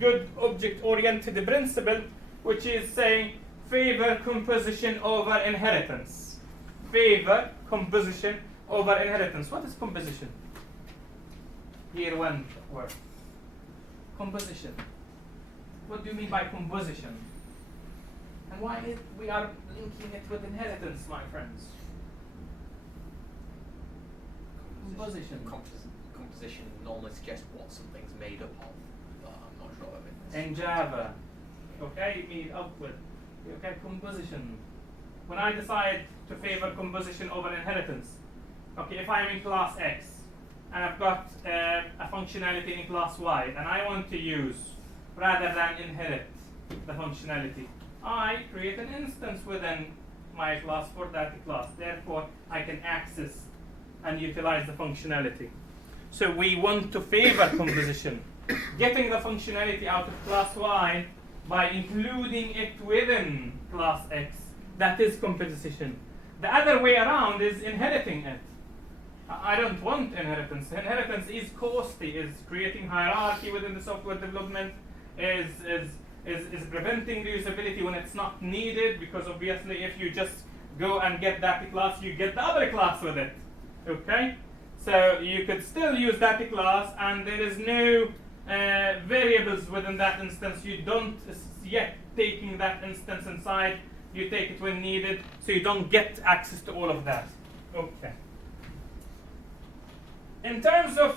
good object-oriented principle, which is saying favor composition over inheritance. Favor composition over inheritance. What is composition? Year one word. Composition. What do you mean by composition? And why we are linking it with inheritance, my friends? Composition. Composition normally suggests what something's made up of, but I'm not sure of it. In Java, okay, made up with. Okay, composition. When I decide to favor composition over inheritance, okay, if I'm in class X and I've got a functionality in class Y and I want to use, rather than inherit the functionality, I create an instance within my class for that class. Therefore, I can access and utilize the functionality. So we want to favor composition, getting the functionality out of class Y by including it within class X. That is composition. The other way around is inheriting it. I don't want inheritance. Inheritance is costly, is creating hierarchy within the software development, is preventing reusability when it's not needed, because obviously if you just go and get that class, you get the other class with it. Okay? So you could still use that class and there is no variables within that instance. You don't yet taking that instance inside. You take it when needed, so you don't get access to all of that. Okay. In terms of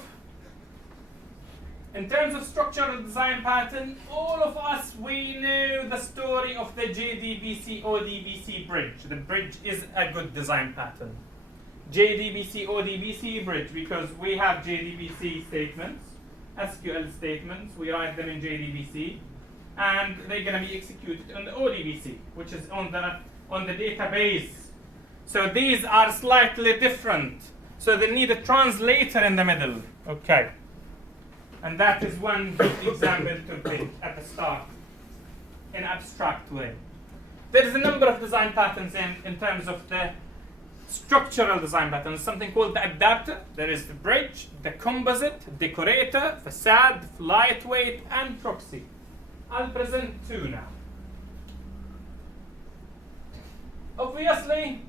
structural design pattern, all of us, we know the story of the JDBC ODBC bridge. The bridge is a good design pattern. JDBC ODBC bridge, because we have JDBC statements, SQL statements, we write them in JDBC, and they're going to be executed on the ODBC, which is on the database. So these are slightly different. So they need a translator in the middle. Okay. And that is one good example to take at the start in an abstract way. There is a number of design patterns in terms of the structural design patterns, something called the adapter. There is the bridge, the composite, decorator, facade, lightweight, and proxy. I'll present two now. Obviously,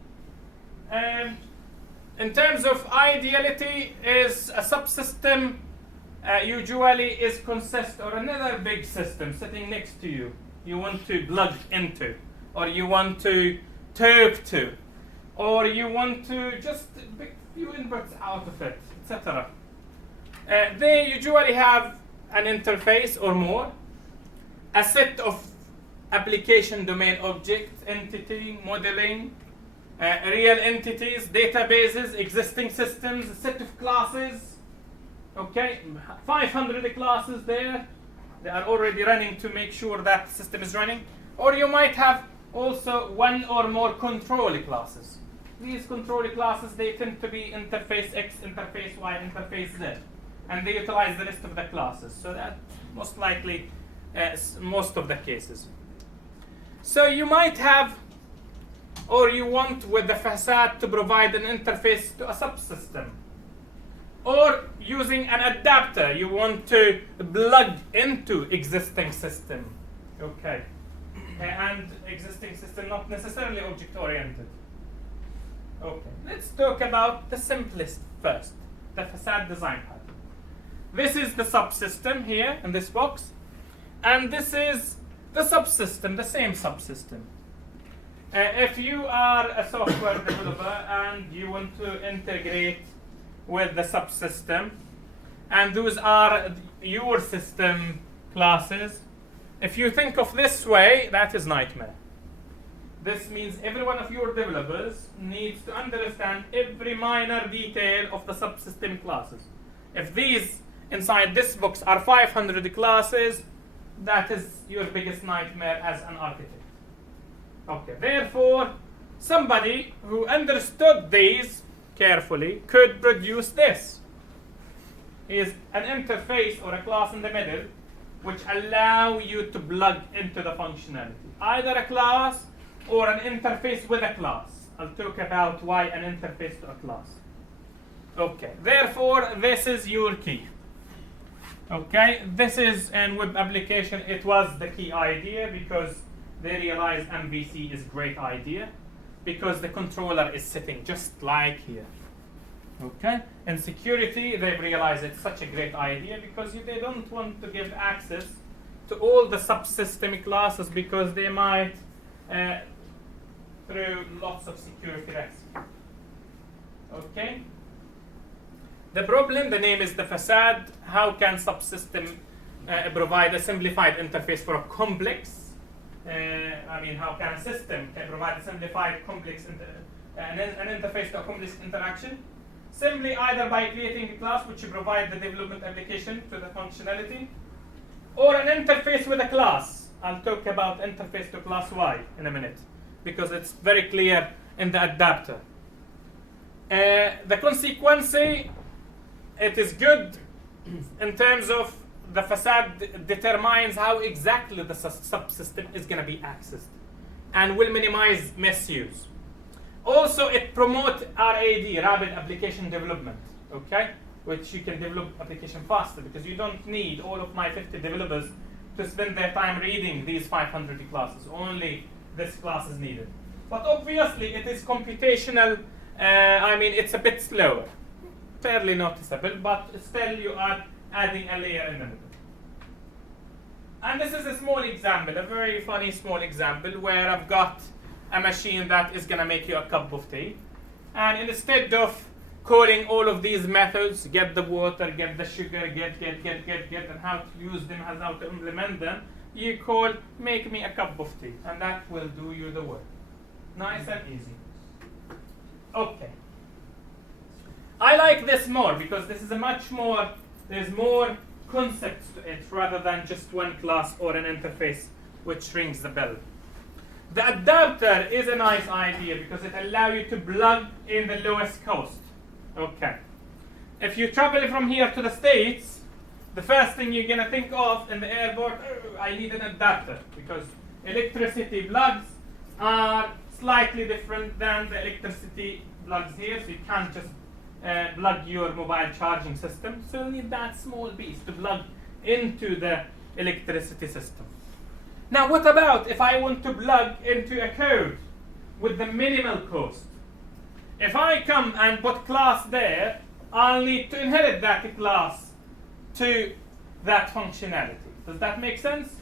in terms of ideality, is a subsystem usually is consist or another big system sitting next to you. You want to plug into, or you want to talk to, or you want to just pick few inputs out of it, etc. They usually have an interface or more, a set of application domain objects, entity, modeling, real entities, databases, existing systems, a set of classes. Okay, 500 classes there. They are already running to make sure that the system is running. Or you might have also one or more control classes. These control classes, they tend to be interface X, interface Y, interface Z. And they utilize the rest of the classes. So that most likely most of the cases. So you might have, or you want with the facade to provide an interface to a subsystem. Or using an adapter, you want to plug into existing system. Okay. And existing system, not necessarily object-oriented. Okay. Let's talk about the simplest first, the facade design pattern. This is the subsystem here in this box. And this is the subsystem, the same subsystem. If you are a software developer and you want to integrate with the subsystem, and those are your system classes, if you think of this way, that is nightmare. This means every one of your developers needs to understand every minor detail of the subsystem classes. If these inside this box are 500 classes, that is your biggest nightmare as an architect. Okay, therefore, somebody who understood these carefully could produce this. Is an interface or a class in the middle which allow you to plug into the functionality. Either a class or an interface with a class. I'll talk about why an interface to a class. Okay, therefore this is your key. Okay, this is in web application. It was the key idea because they realized MVC is a great idea because the controller is sitting just like here. Okay, in security, they've realized it's such a great idea because they don't want to give access to all the subsystem classes because they might through lots of security risk. Okay. The problem, the name is the facade. How can subsystem provide a simplified interface for a complex? How can a system provide a simplified complex an interface to a complex interaction? Simply either by creating a class which provide the development application to the functionality, or an interface with a class. I'll talk about interface to class Y in a minute because it's very clear in the adapter. The consequence, it is good in terms of the facade determines how exactly the subsystem is going to be accessed and will minimize misuse. Also, it promotes RAD, rapid application development, okay? Which you can develop application faster because you don't need all of my 50 developers to spend their time reading these 500 classes. Only this class is needed. But obviously, it is computational. It's a bit slower. Fairly noticeable, but still you are adding a layer in the middle. And this is a small example, a very funny small example where I've got a machine that is going to make you a cup of tea. And instead of calling all of these methods, get the water, get the sugar, get, and how to use them, how to implement them, you call, make me a cup of tea. And that will do you the work. Nice and easy. Okay. I like this more because this is a much more, there's more concepts to it rather than just one class or an interface which rings the bell. The adapter is a nice idea because it allows you to plug in the lowest cost. Okay. If you travel from here to the States, the first thing you're going to think of in the airport, I need an adapter because electricity plugs are slightly different than the electricity plugs here, so you can't just plug your mobile charging system. So you need that small piece to plug into the electricity system. Now, what about if I want to plug into a code with the minimal cost? If I come and put class there, I'll need to inherit that class to that functionality. Does that make sense?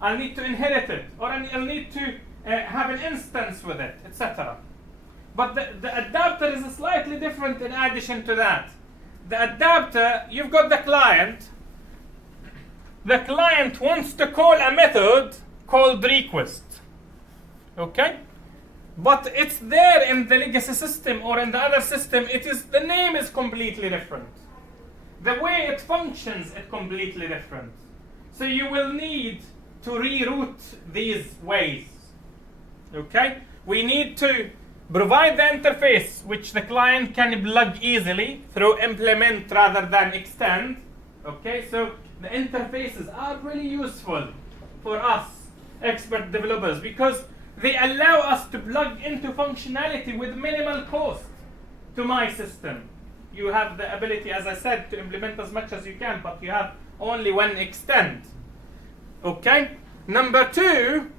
I'll need to inherit it, or I'll need to have an instance with it, etc. But the adapter is slightly different in addition to that. The adapter, you've got the client. The client wants to call a method called request. Okay? But it's there in the legacy system or in the other system. The name is completely different. The way it functions is completely different. So you will need to reroute these ways. Okay? We need to provide the interface which the client can plug easily through implement rather than extend. Okay? So the interfaces are really useful for us expert developers because they allow us to plug into functionality with minimal cost to my system. You have the ability, as I said, to implement as much as you can, but you have only one extent. Okay? Number two,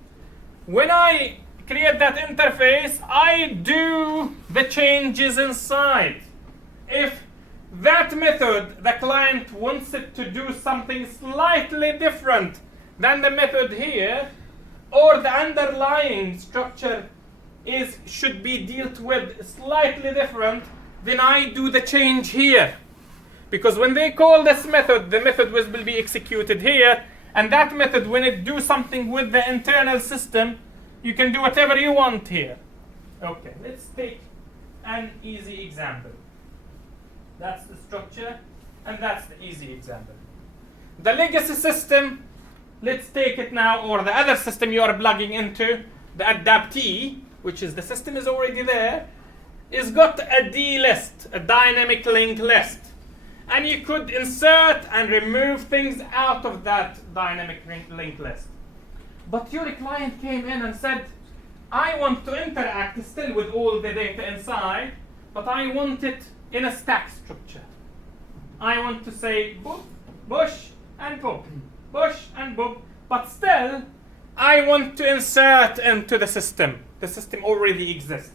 when I create that interface, I do the changes inside. If that method, the client wants it to do something slightly different than the method here, or the underlying structure should be dealt with slightly different, then I do the change here. Because when they call this method, the method will be executed here, and that method, when it do something with the internal system, you can do whatever you want here. Okay, let's take an easy example. That's the structure, and that's the easy example. The legacy system, let's take it now, or the other system you are plugging into, the adaptee, which is the system is already there, is got a D list, a dynamic link list. And you could insert and remove things out of that dynamic link list. But your client came in and said, I want to interact still with all the data inside, but I want it in a stack structure. I want to say, push and pop. Push and pop. But still, I want to insert into the system. The system already exists.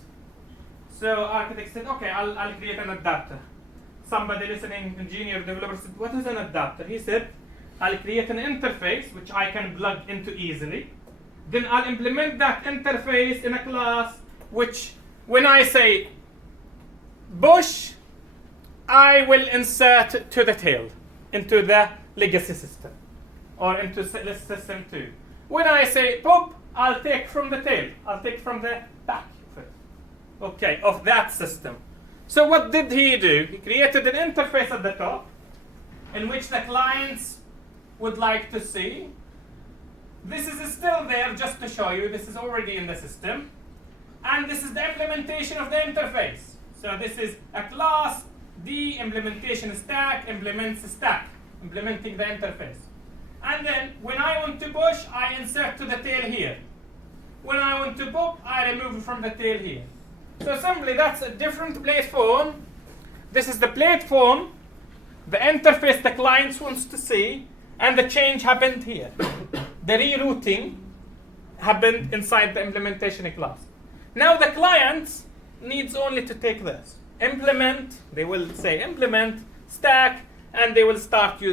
So architect said, okay, I'll create an adapter. Somebody listening, engineer, developer said, what is an adapter? He said, I'll create an interface which I can plug into easily. Then I'll implement that interface in a class which, when I say push, I will insert to the tail, into the legacy system, or into system 2. When I say pop, I'll take from the tail, I'll take from the back of it. Okay, of that system. So what did he do? He created an interface at the top in which the clients would like to see. This is still there just to show you. This is already in the system. And this is the implementation of the interface. So this is a class D implementation stack implements stack, implementing the interface. And then when I want to push, I insert to the tail here. When I want to pop, I remove from the tail here. So simply that's a different platform. This is the platform, the interface the clients wants to see, and the change happened here. The rerouting happened inside the implementation class. Now the clients needs only to take this. Implement, they will say implement, stack, and they will start using